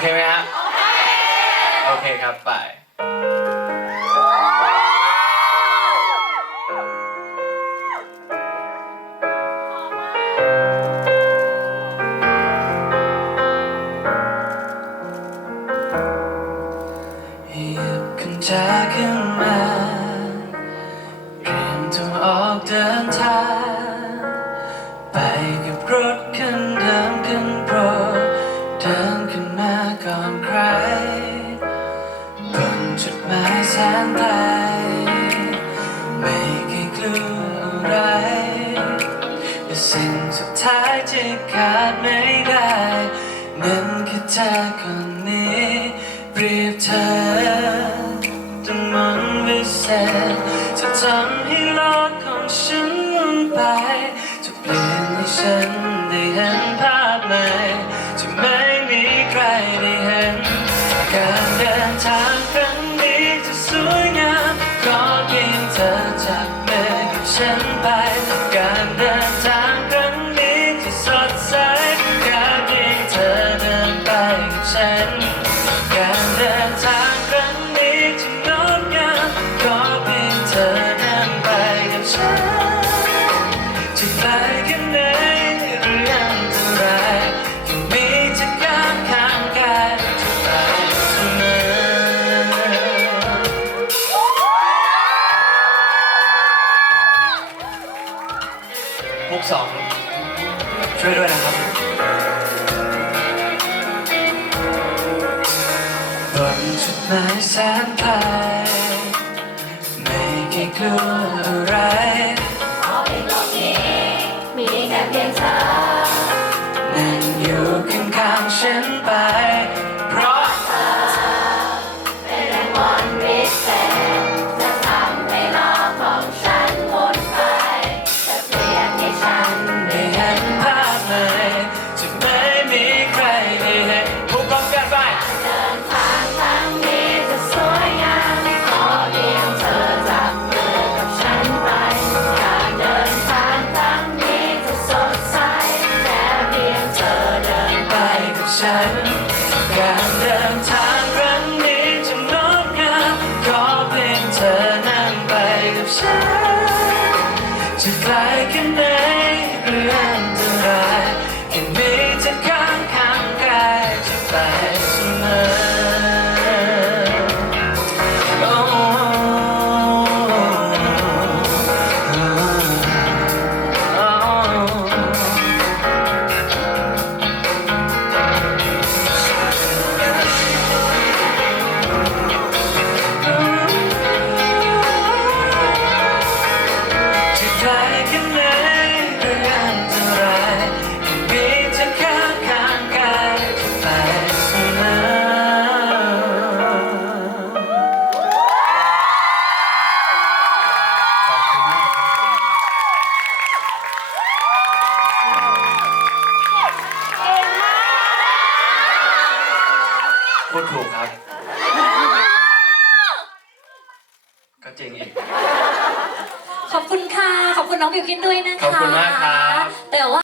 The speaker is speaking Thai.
เคไหมฮะ โอเคครับ ไปหยิบกุญแจขึ้นมาเตรียมตัวออกเดินทาง ไปกับรถคันเดิมคันโปรด สนไกลไม่เคยกลัวอะไรแต่สิ่งสุดท้ายที่ขาดไม่ได้นั่นคือเธอคนนี้เปรียบเธอจนมันวิเศษจะทำให้โลกของฉันหมุนไปจะเปลี่ยนให้ฉันได้เห็นภาพใหม่ที่ไม่มีใครได้เห็นการเดินทาง สองช่วยด้วยนะครับบนจุดหมายแสนไกลไม่เคยกลัวอะไรขอเป็นโลกนี้มีแค่เพียงเธอนั่งอยู่ข้างๆฉันไปเพราะ ฉันการเดินทางครั้งนี้จะงดงามขอเพียงเธอนั่งไปกับฉันจะไกลแค่ไหนเรื่อง พูดถูกครับ ก็จริงอีก ขอบคุณค่ะ ขอบคุณน้องบิวกินด้วยนะคะ ขอบคุณมากครับ แต่ว่า